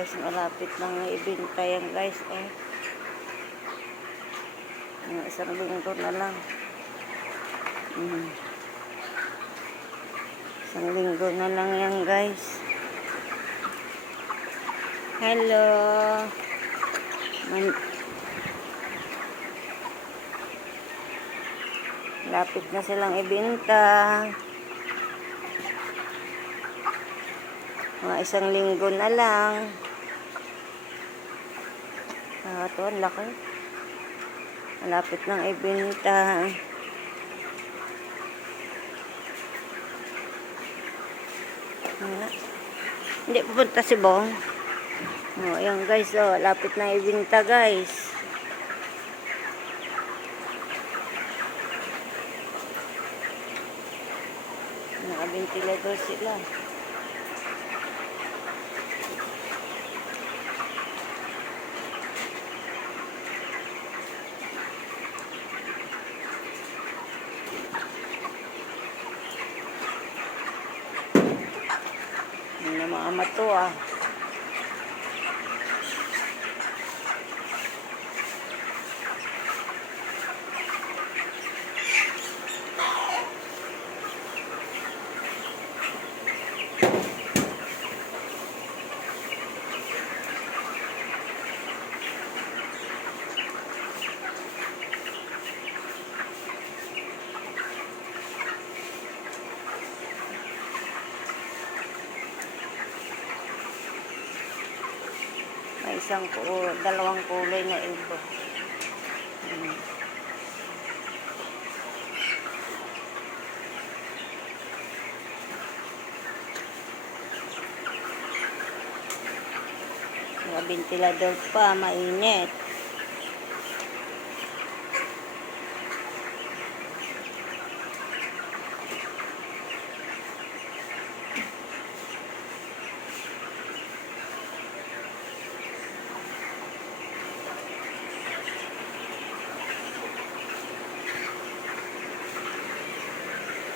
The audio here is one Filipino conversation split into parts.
guys, malapit nang ibenta yan guys. Isang linggo na lang. Isang linggo na lang yan guys. Hello. Lapit na silang ibenta. Mga isang linggo na lang. Ito, ang laki. Malapit nang ibenta. Hindi pupunta si Bong. Ayan guys, lapit na ibenta guys. Nakabentilador sila. Yung mga mato May dalawang kulay na iba. Mga ventilador pa, mainit.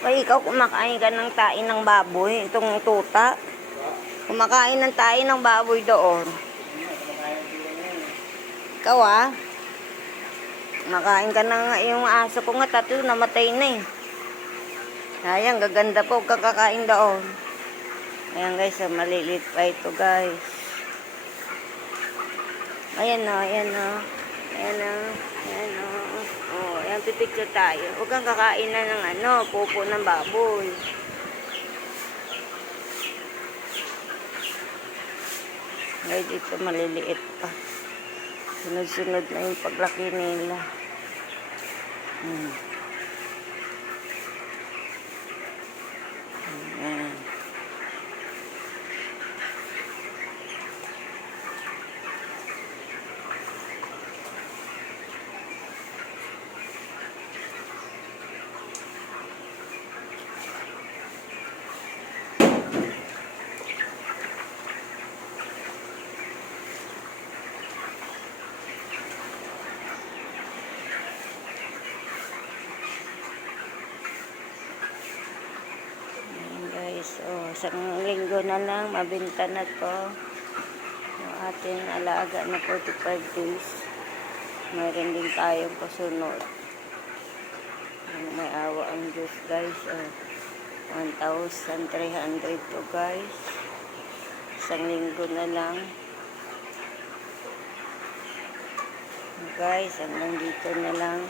Ay, ikaw kumakain ka ng tain ng baboy, itong tuta. Kumakain ng tain ng baboy doon. Ikaw kumakain ka ng yung aso ko nga, tatlo namatay na Ayan, gaganda po kakakain doon. Ayan guys, maliliit pa ito guys. Ayan ayan ayan, pipicture tayo. Huwag kang kakain na ng pupo ng baboy. Ngayon dito maliliit pa. Sunod-sunod na yung paglaki nila. Isang linggo na lang, mabenta na to. Yung ating alaga na 45 days. Mayroon din tayong kasunod. May awa ang Diyos guys. 1,300 to guys. Isang linggo na lang. Guys, hanggang dito na lang.